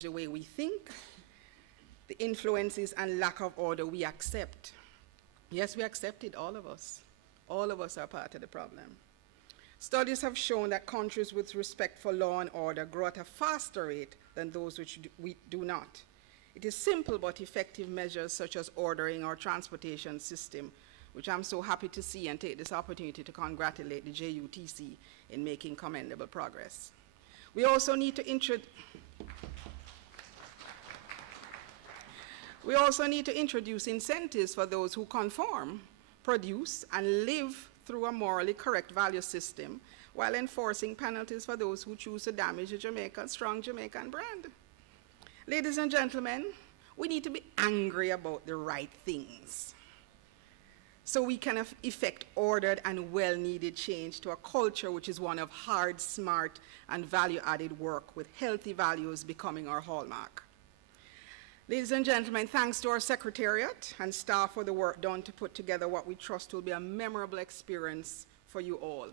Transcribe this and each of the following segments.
the way we think, the influences and lack of order we accept. Yes, we accept it, all of us. All of us are part of the problem. Studies have shown that countries with respect for law and order grow at a faster rate than those which we do not. It is simple but effective measures such as ordering our transportation system, which I'm so happy to see and take this opportunity to congratulate the JUTC in making commendable progress. We also need to introduce incentives for those who conform, produce, and live through a morally correct value system while enforcing penalties for those who choose to damage the strong Jamaican brand. Ladies and gentlemen, we need to be angry about the right things so we can effect ordered and well-needed change to a culture which is one of hard, smart, and value-added work with healthy values becoming our hallmark. Ladies and gentlemen, thanks to our Secretariat and staff for the work done to put together what we trust will be a memorable experience for you all.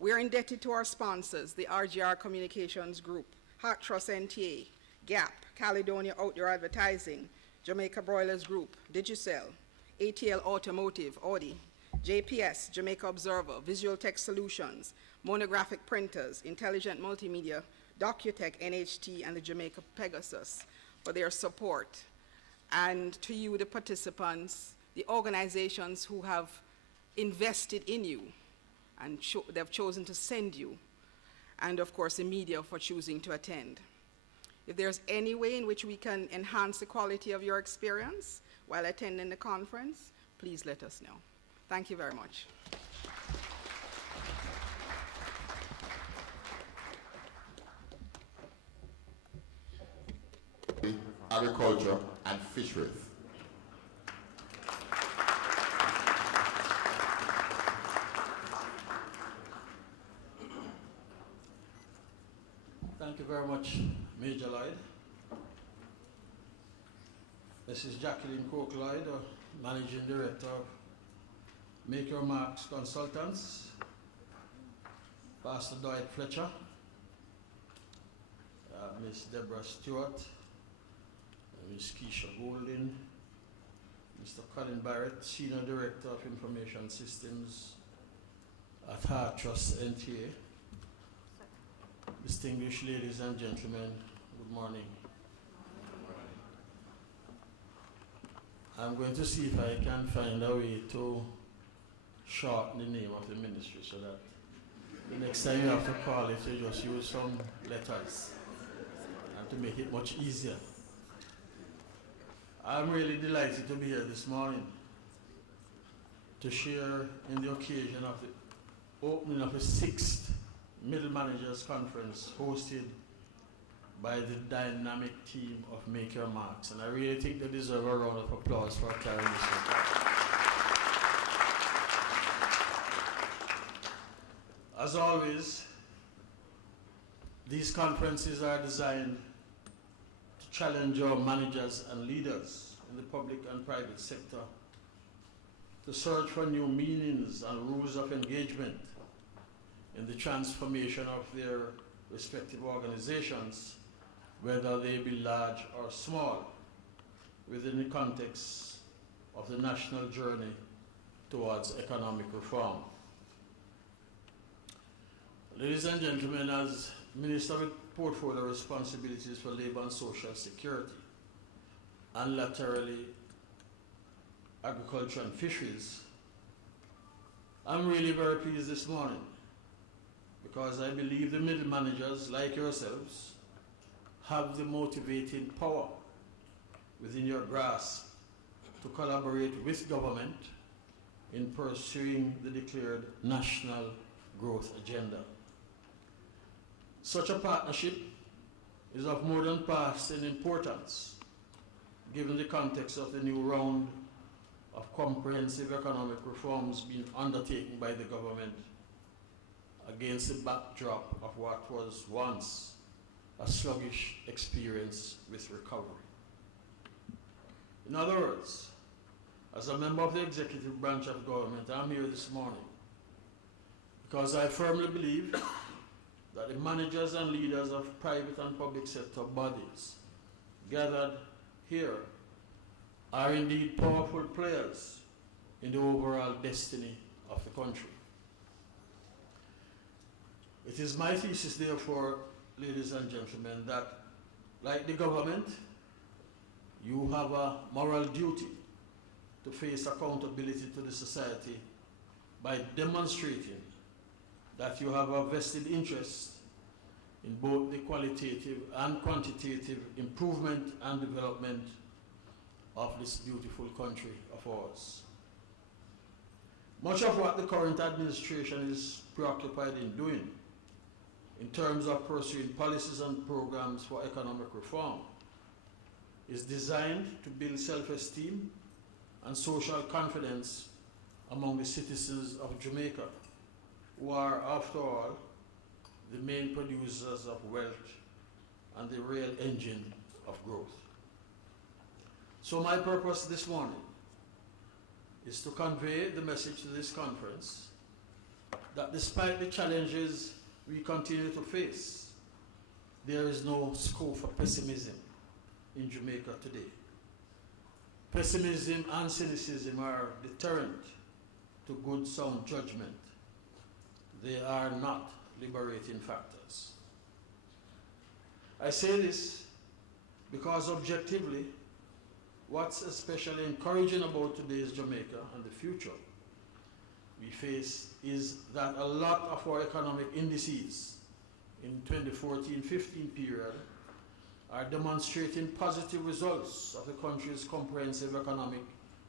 We are indebted to our sponsors, the RGR Communications Group, Heart Trust NTA, GAP, Caledonia Outdoor Advertising, Jamaica Broilers Group, Digicel, ATL Automotive, Audi, JPS, Jamaica Observer, Visual Tech Solutions, Monographic Printers, Intelligent Multimedia, Docutech, NHT, and the Jamaica Pegasus for their support. And to you, the participants, the organizations who have invested in you and they've chosen to send you, and of course the media for choosing to attend. If there's any way in which we can enhance the quality of your experience while attending the conference, please let us know. Thank you very much. Agriculture and Fisheries. Thank you very much, Major Lloyd. This is Jacqueline Coke Lloyd, Managing Director of Make Your Marks Consultants, Pastor Dwight Fletcher, Ms. Deborah Stewart, Ms. Keisha Golding, Mr. Colin Barrett, Senior Director of Information Systems at Heart Trust NTA. Distinguished ladies and gentlemen, good morning. I'm going to see if I can find a way to shorten the name of the ministry so that the next time you have to call it, you just use some letters and to make it much easier. I'm really delighted to be here this morning to share in the occasion of the opening of the 6th Middle Managers Conference hosted by the dynamic team of Make Your Marks. And I really think they deserve a round of applause for carrying this out. As always, these conferences are designed to challenge our managers and leaders in the public and private sector to search for new meanings and rules of engagement in the transformation of their respective organizations, whether they be large or small, within the context of the national journey towards economic reform. Ladies and gentlemen, as Minister with portfolio responsibilities for labor and social security, and laterally agriculture and fisheries, I'm really very pleased this morning because I believe the middle managers, like yourselves, have the motivating power within your grasp to collaborate with government in pursuing the declared national growth agenda. Such a partnership is of more than past in importance, given the context of the new round of comprehensive economic reforms being undertaken by the government against the backdrop of what was once a sluggish experience with recovery. In other words, as a member of the executive branch of government, I'm here this morning because I firmly believe that the managers and leaders of private and public sector bodies gathered here are indeed powerful players in the overall destiny of the country. It is my thesis, therefore, ladies and gentlemen, that like the government, you have a moral duty to face accountability to the society by demonstrating that you have a vested interest in both the qualitative and quantitative improvement and development of this beautiful country of ours. Much of what the current administration is preoccupied in doing in terms of pursuing policies and programs for economic reform is designed to build self-esteem and social confidence among the citizens of Jamaica, who are, after all, the main producers of wealth and the real engine of growth. So my purpose this morning is to convey the message to this conference that despite the challenges we continue to face, there is no scope for pessimism in Jamaica today. Pessimism and cynicism are deterrent to good sound judgment. They are not liberating factors. I say this because objectively, what's especially encouraging about today's Jamaica and the future we face is that a lot of our economic indices in 2014-15 period are demonstrating positive results of the country's comprehensive economic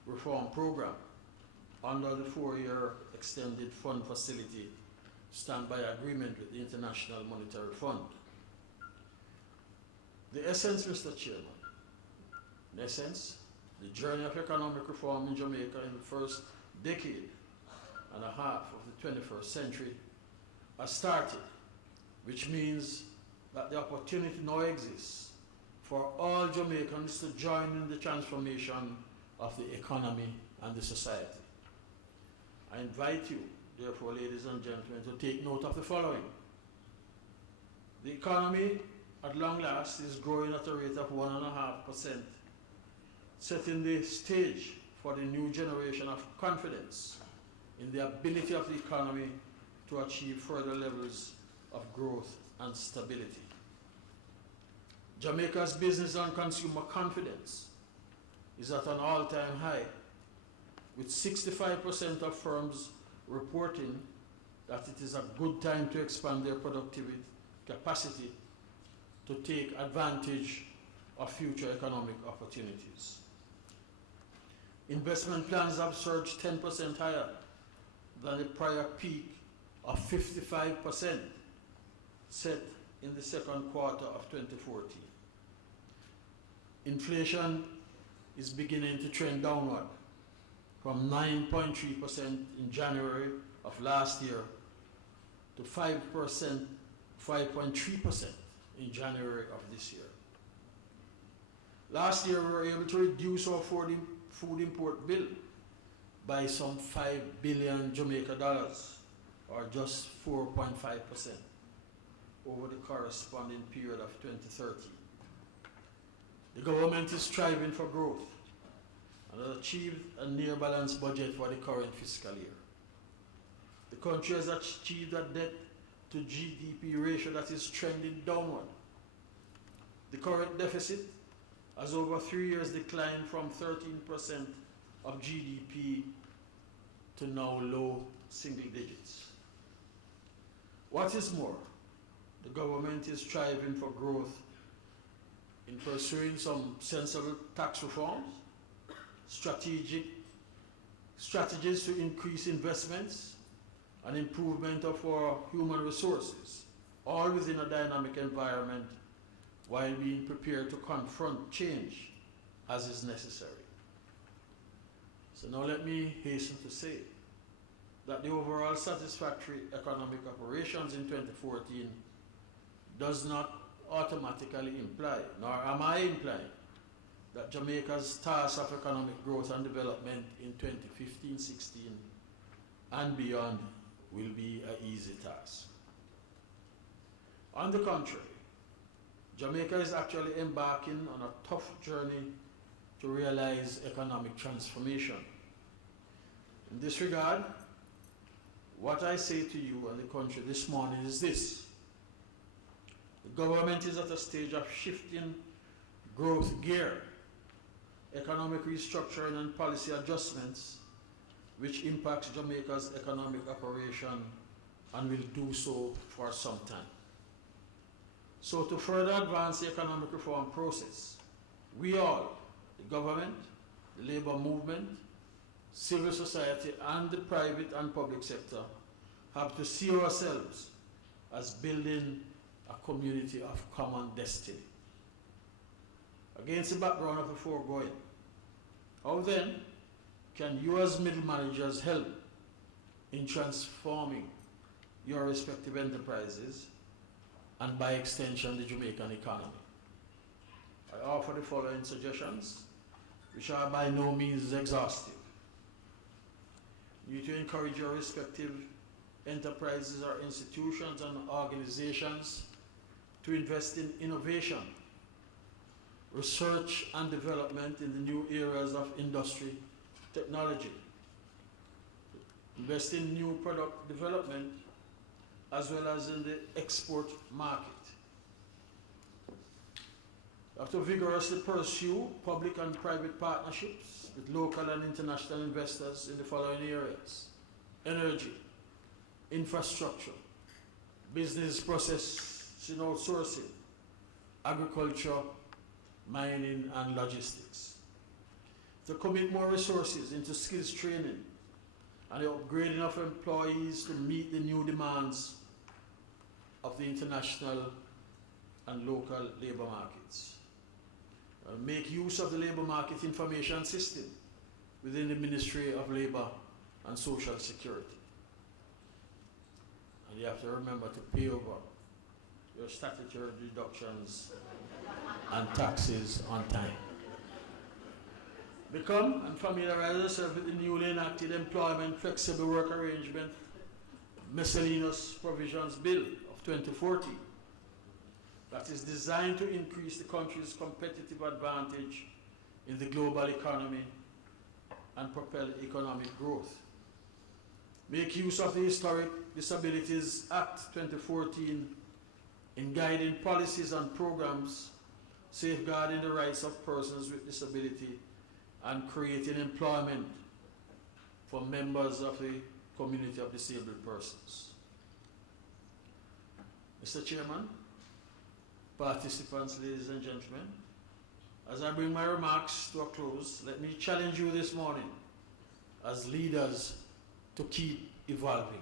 reform program under the 4-year extended fund facility standby agreement with the International Monetary Fund. The essence, Mr. Chairman, in essence, the journey of economic reform in Jamaica in the first decade and a half of the 21st century has started, which means that the opportunity now exists for all Jamaicans to join in the transformation of the economy and the society. I invite you, therefore, ladies and gentlemen, to take note of the following. The economy, at long last, is growing at a rate of 1.5%, setting the stage for the new generation of confidence in the ability of the economy to achieve further levels of growth and stability. Jamaica's business and consumer confidence is at an all-time high, with 65% of firms reporting that it is a good time to expand their productivity capacity to take advantage of future economic opportunities. Investment plans have surged 10% higher than the prior peak of 55% set in the second quarter of 2014. Inflation is beginning to trend downward from 9.3% in January of last year to 5.3% in January of this year. Last year, we were able to reduce our food import bill by some 5 billion Jamaica dollars, or just 4.5% over the corresponding period of 2013. The government is striving for growth and has achieved a near balanced budget for the current fiscal year. The country has achieved a debt to GDP ratio that is trending downward. The current deficit has over 3 years declined from 13% of GDP to now low single digits. What is more, the government is striving for growth in pursuing some sensible tax reforms, strategies to increase investments, and improvement of our human resources, all within a dynamic environment while being prepared to confront change as is necessary. So now let me hasten to say that the overall satisfactory economic operations in 2014 does not automatically imply, nor am I implying, that Jamaica's task of economic growth and development in 2015-16 and beyond will be an easy task. On the contrary, Jamaica is actually embarking on a tough journey to realize economic transformation. In this regard, what I say to you and the country this morning is this: the government is at a stage of shifting growth gear, economic restructuring and policy adjustments, which impacts Jamaica's economic operation and will do so for some time. So to further advance the economic reform process, we all, the government, the labor movement, civil society, and the private and public sector, have to see ourselves as building a community of common destiny. Against the background of the foregoing, how then can you as middle managers help in transforming your respective enterprises and by extension the Jamaican economy? I offer the following suggestions, which are by no means exhaustive. You need to encourage your respective enterprises or institutions and organizations to invest in innovation, research and development in the new areas of industry, technology. Invest in new product development as well as in the export market. You have to vigorously pursue public and private partnerships with local and international investors in the following areas: energy, infrastructure, business process outsourcing, agriculture, mining, and logistics. To commit more resources into skills training and the upgrading of employees to meet the new demands of the international and local labor markets. Make use of the labor market information system within the Ministry of Labor and Social Security. And you have to remember to pay over your statutory deductions and taxes on time. Become and familiarize yourself with the newly enacted Employment Flexible Work Arrangement Miscellaneous Provisions Bill of 2014 that is designed to increase the country's competitive advantage in the global economy and propel economic growth. Make use of the historic Disabilities Act 2014 in guiding policies and programs safeguarding the rights of persons with disability and creating employment for members of the community of disabled persons. Mr. Chairman, participants, ladies and gentlemen, as I bring my remarks to a close, let me challenge you this morning as leaders to keep evolving.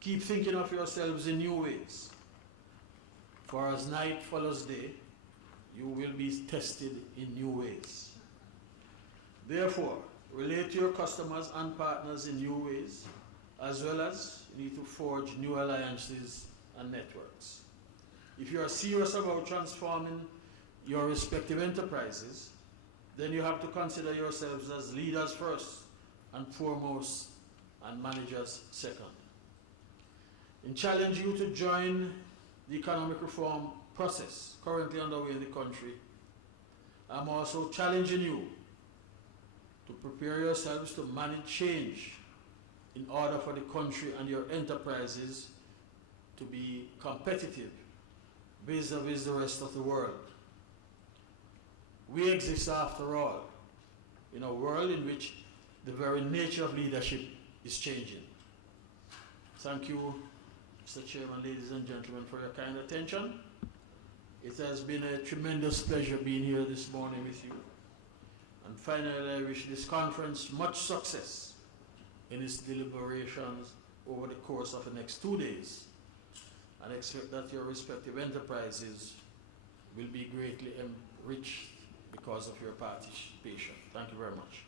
Keep thinking of yourselves in new ways. For as night follows day, you will be tested in new ways. Therefore, relate to your customers and partners in new ways, as well as you need to forge new alliances and networks. If you are serious about transforming your respective enterprises, then you have to consider yourselves as leaders first and foremost, and managers second. In challenging you to join the economic reform process currently underway in the country, I'm also challenging you to prepare yourselves to manage change in order for the country and your enterprises to be competitive vis-a-vis the rest of the world. We exist, after all, in a world in which the very nature of leadership is changing. Thank you, Mr. Chairman, ladies and gentlemen, for your kind attention. It has been a tremendous pleasure being here this morning with you. And finally, I wish this conference much success in its deliberations over the course of the next 2 days, and expect that your respective enterprises will be greatly enriched because of your participation. Thank you very much.